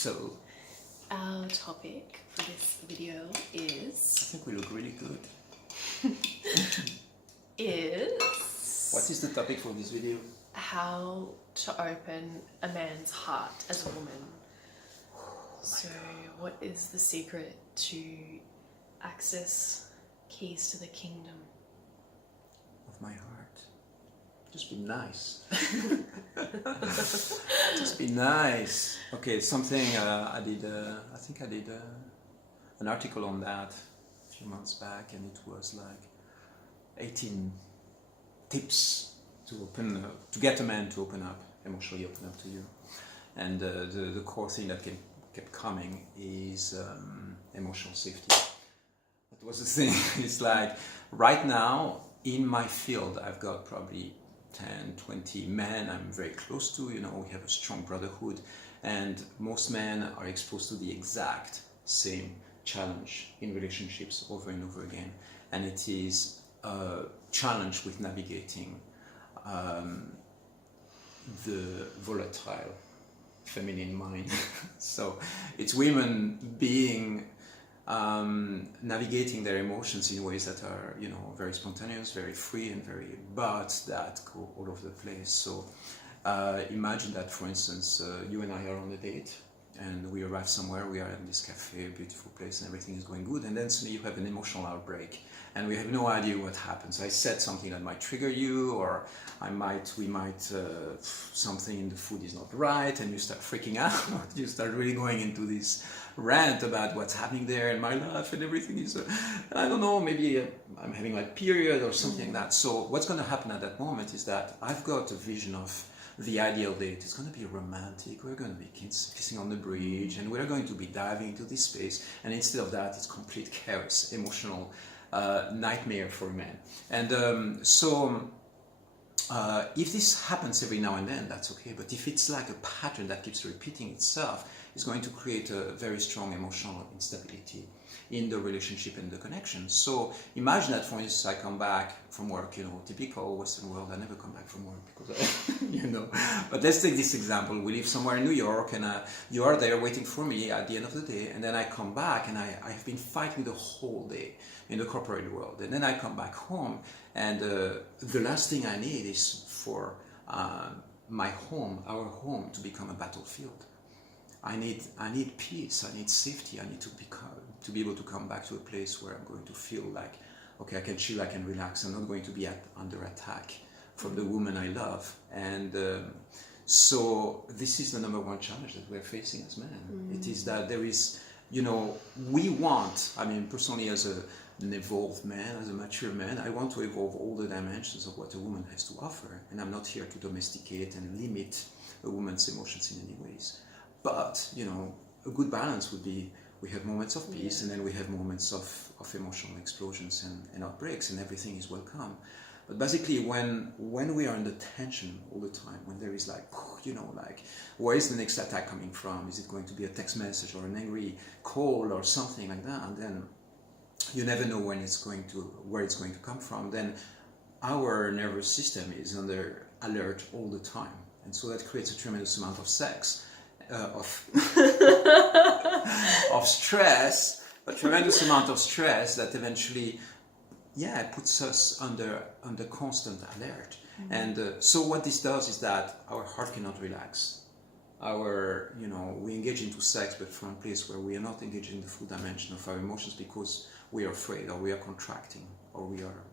So, Our topic for this video I is think we look really good. What is the topic for this video? how to open a man's heart as a woman. So what is the secret to access keys to the kingdom? Of my heart. Just be nice. Just be nice. Okay, something I did, I think I did an article on that a few months back, and it was like 18 tips to open, to get a man to open up, emotionally open up to you. And the core thing that kept coming is emotional safety. That was the thing. It's like right now in my field, I've got probably 10, 20 men I'm very close to. You know, we have a strong brotherhood, and most men are exposed to the exact same challenge in relationships over and over again. And it is a challenge with navigating the volatile feminine mind. So it's women being navigating their emotions in ways that are, you know, very spontaneous, very free, and very, but that go all over the place. So imagine that, for instance, you and I are on a date, and we arrive somewhere, we are in this cafe, a beautiful place, and everything is going good, and then suddenly you have an emotional outbreak, and we have no idea what happens. I said something that might trigger you, or something in the food is not right, and you start freaking out. You start really going into this rant about what's happening there in my life, and everything is, I don't know, maybe I'm having like period or something like that. So what's going to happen at that moment is that I've got a vision of the ideal date. It's going to be romantic, we're going to be kissing on the bridge, and we're going to be diving into this space, and instead of that, it's complete chaos, emotional nightmare for a man. And if this happens every now and then, that's okay, but if it's like a pattern that keeps repeating itself, it's going to create a very strong emotional instability in the relationship and the connection. So imagine that, for instance, I come back from work, you know, typical Western world, I never come back from work because you know, but let's take this example. We live somewhere in New York, and you are there waiting for me at the end of the day, and then I come back, and I've been fighting the whole day in the corporate world, and then I come back home, and the last thing I need is for my home, our home, to become a battlefield. I need peace, I need safety, I need to be able to come back to a place where I'm going to feel like, okay, I can chill, I can relax, I'm not going to be under attack from the woman I love. And so this is the number one challenge that we're facing as men. It is that there is, you know, we want, I mean, personally as an evolved man, as a mature man, I want to evolve all the dimensions of what a woman has to offer, and I'm not here to domesticate and limit a woman's emotions in any ways. But, you know, a good balance would be, we have moments of peace, and then we have moments of emotional explosions and outbreaks, and everything is welcome. But basically, when we are in the tension all the time, when there is like, you know, like, where is the next attack coming from? Is it going to be a text message or an angry call or something like that? And then you never know where it's going to come from. Then our nervous system is under alert all the time, and so that creates a tremendous amount of of stress, a tremendous amount of stress that eventually, puts us under constant alert. And so what this does is that our heart cannot relax. We engage into sex, but from a place where we are not engaging in the full dimension of our emotions because we are afraid, or we are contracting, or we are,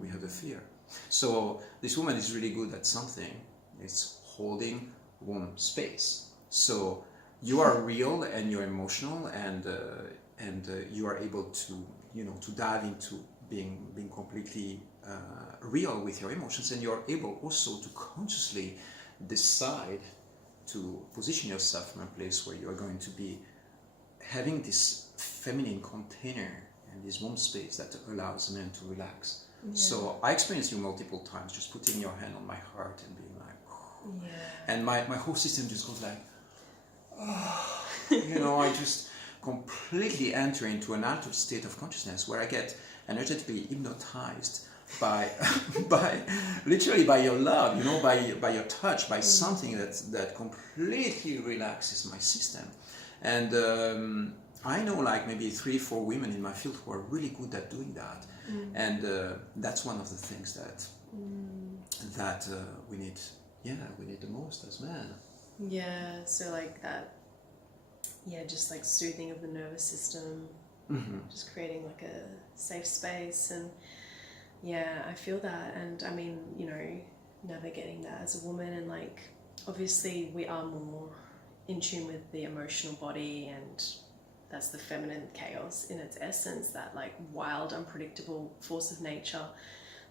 we have the fear. So this woman is really good at something. It's holding warm space. So you are real, and you're emotional, and you are able to, to dive into being completely real with your emotions, and you're able also to consciously decide to position yourself from a place where you are going to be having this feminine container and this warm space that allows men to relax. Yeah. So I experienced you multiple times, just putting your hand on my heart and being like, and my whole system just goes like, I just completely enter into an altered state of consciousness where I get energetically hypnotized by literally by your love, by your touch, by something that completely relaxes my system. And I know like maybe 3-4 women in my field who are really good at doing that. And that's one of the things that we need the most as men. Yeah, so like that, just like soothing of the nervous system, just creating like a safe space. And yeah, I feel that. And I mean, you know, navigating that as a woman, and like obviously we are more in tune with the emotional body, and that's the feminine chaos in its essence, that like wild, unpredictable force of nature.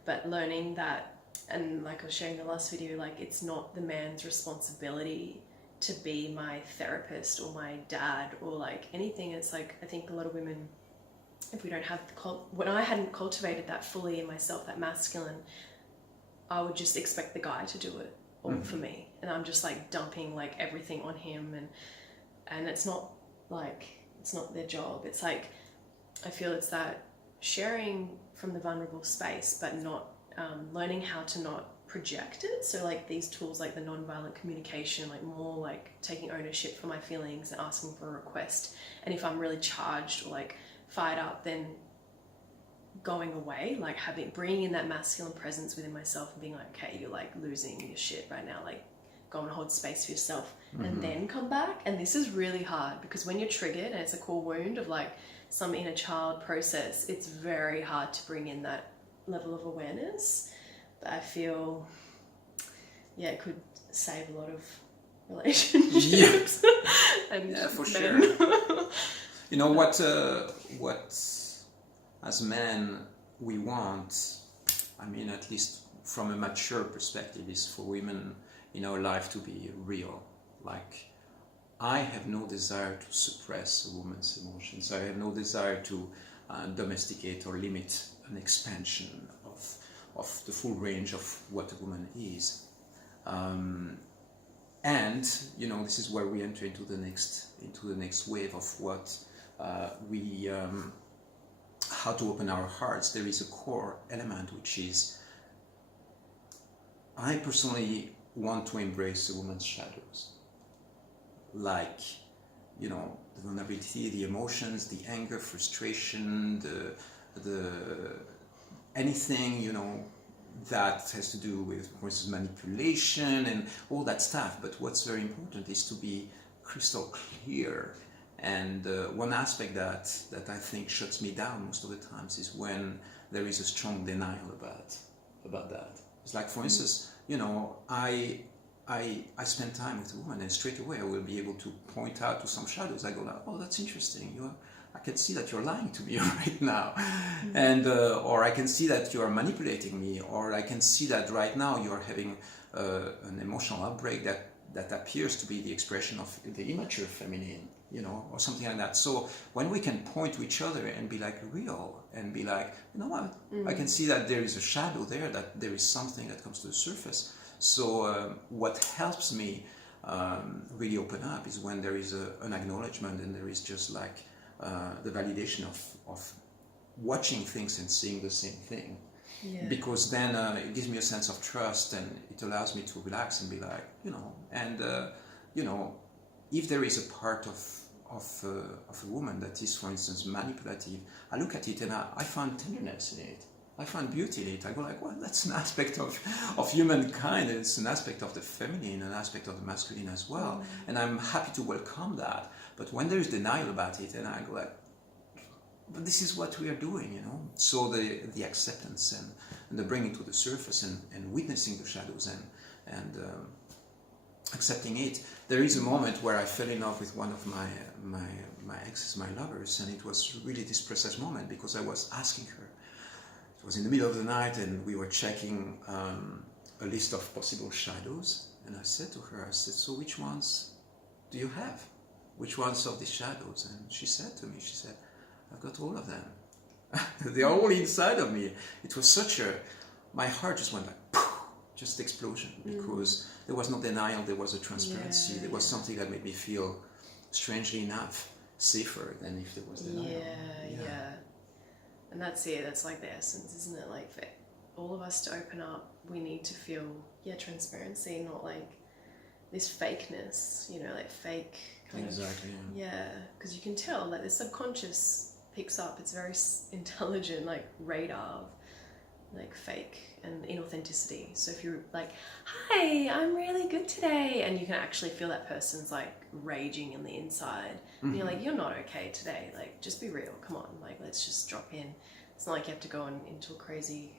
But learning that, and like I was sharing in the last video, like it's not the man's responsibility to be my therapist or my dad or like anything. It's like, I think a lot of women, if we don't have when I hadn't cultivated that fully in myself, that masculine, I would just expect the guy to do it all for me, and I'm just like dumping like everything on him, and it's not like, it's not their job. It's like, I feel it's that sharing from the vulnerable space, but not learning how to not project it. So like these tools like the nonviolent communication, like more like taking ownership for my feelings and asking for a request. And if I'm really charged or like fired up, then going away, like bringing in that masculine presence within myself and being like, okay, you're like losing your shit right now, like go and hold space for yourself, and then come back. And this is really hard, because when you're triggered and it's a core wound of like some inner child process, it's very hard to bring in that level of awareness. But I feel, it could save a lot of relationships. And for men. sure. You know what as men we want, I mean, at least from a mature perspective, is for women in our life to be real. Like, I have no desire to suppress a woman's emotions. I have no desire to domesticate or limit an expansion of the full range of what a woman is. And you know, this is where we enter into the next wave of what how to open our hearts. There is a core element, which is, I personally want to embrace a woman's shadows, like, you know, the vulnerability, the emotions, the anger, frustration, the anything, you know, that has to do with, for instance, manipulation and all that stuff. But what's very important is to be crystal clear. And one aspect that I think shuts me down most of the times is when there is a strong denial about that. It's like, for instance, you know, I spend time with a woman, and straight away I will be able to point out to some shadows. I go like, oh, that's interesting. I can see that you're lying to me right now, and or I can see that you are manipulating me, or I can see that right now you are having an emotional outbreak that appears to be the expression of the immature feminine, you know, or something like that. So when we can point to each other and be like real, and be like, you know what, I can see that there is a shadow there, that there is something that comes to the surface. So what helps me really open up is when there is an acknowledgement, and there is just like the validation of watching things and seeing the same thing. Yeah. Because then it gives me a sense of trust, and it allows me to relax and be like, you know, and you know, if there is a part of a woman that is, for instance, manipulative, I look at it and I find tenderness in it. I find beauty in it. I go like, well, that's an aspect of humankind. It's an aspect of the feminine, an aspect of the masculine as well. And I'm happy to welcome that. But when there is denial about it, and I go like, but this is what we are doing, you know. So the acceptance and the bringing to the surface, and witnessing the shadows, and accepting it. There is a moment where I fell in love with one of my exes, my lovers, and it was really this precise moment, because I was asking her. It was in the middle of the night, and we were checking a list of possible shadows, and I said to her, so which ones do you have? Which ones of these shadows? And she said to me, I've got all of them. They are all inside of me. It was my heart just went like, poof, just explosion, because there was no denial, there was a transparency, there was something that made me feel, strangely enough, safer than if there was denial. Yeah. And that's it, that's like the essence, isn't it? Like, for all of us to open up, we need to feel, transparency, not like this fakeness, you know, like fake kind Exactly. of, yeah, because you can tell, like the subconscious picks up, it's very intelligent, like radar, like fake and inauthenticity. So if you're like, hi, I'm really good today, and you can actually feel that person's like raging in the inside, and you're like, you're not okay today, like just be real, come on, like let's just drop in. It's not like you have to go into a crazy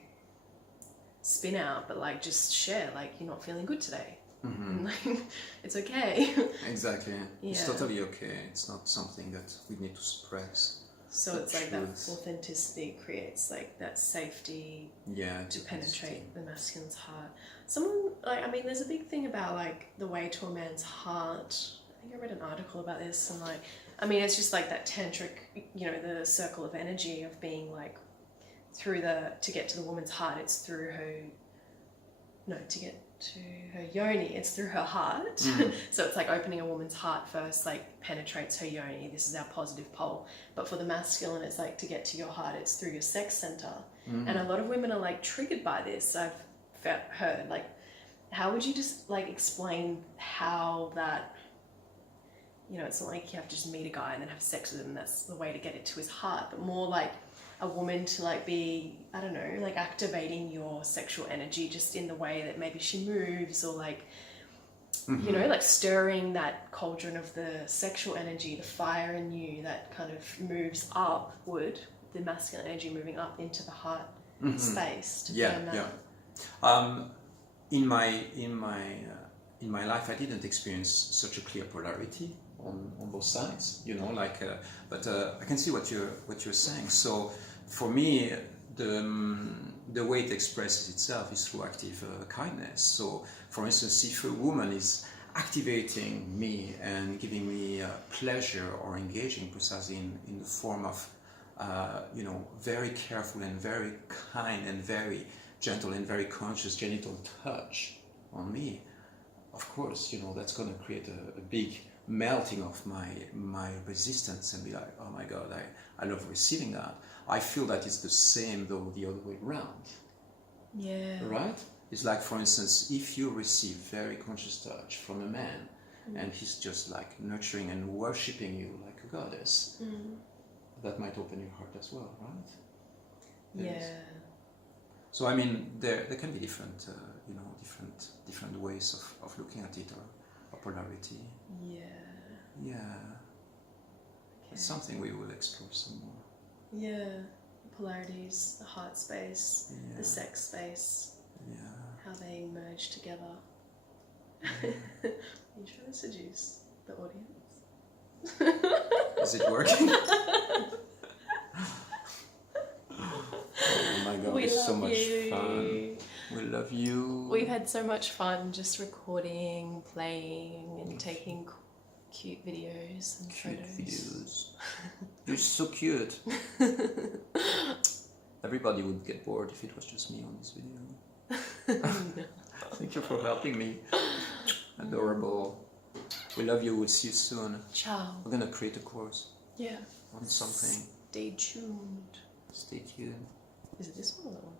spin out, but like just share, like you're not feeling good today. And, like, it's okay. Exactly. It's Yeah. totally okay. It's not something that we need to suppress. So it's like that Truth. authenticity creates like that safety Yeah. to penetrate the masculine's heart. Someone, like, I mean, there's a big thing about like the way to a man's heart. I think I read an article about this, and like, I mean, it's just like that tantric, you know, the circle of energy of being like through to get to the woman's heart, it's through her, no, to get to her yoni, it's through her heart. So it's like opening a woman's heart first, like penetrates her yoni. This is our positive pole. But for the masculine, it's like to get to your heart, it's through your sex center. And a lot of women are like triggered by this. I've heard, like, how would you just like explain how that, you know, it's not like you have to just meet a guy and then have sex with him and that's the way to get it to his heart, but more like a woman to like be, I don't know, like activating your sexual energy just in the way that maybe she moves, or like, you know, like stirring that cauldron of the sexual energy, the fire in you that kind of moves upward, the masculine energy moving up into the heart space. To Yeah, burn that. yeah. In my life, I didn't experience such a clear polarity on both sides. You know, like, but I can see what you're saying. So for me, the way it expresses itself is through active kindness. So, for instance, if a woman is activating me and giving me pleasure or engaging precisely in the form of, you know, very careful and very kind and very gentle and very conscious genital touch on me, of course, you know, that's going to create a big melting of my resistance and be like, oh my God, I love receiving that. I feel that it's the same though the other way around. Yeah. Right? It's like, for instance, if you receive very conscious touch from a man and he's just like nurturing and worshipping you like a goddess, that might open your heart as well, right? Yeah. Yes. So I mean, there can be different, you know, different ways of looking at it, or polarity. Yeah. Yeah, Okay. it's something we will explore some more. Yeah. Polarities, the heart space, Yeah. the sex space, Yeah. how they merge together. You trying to seduce the audience? Is it working? Oh my God, We it's so love much you. fun. We love you. We've had so much fun just recording, playing, and taking cute videos and cute photos. videos. You're so cute. Everybody would get bored if it was just me on this video. Thank you for helping me. Adorable. We love you. We'll see you soon. Ciao. We're gonna create a course Yeah. on something. Stay tuned. Stay tuned. Is it this one or that one?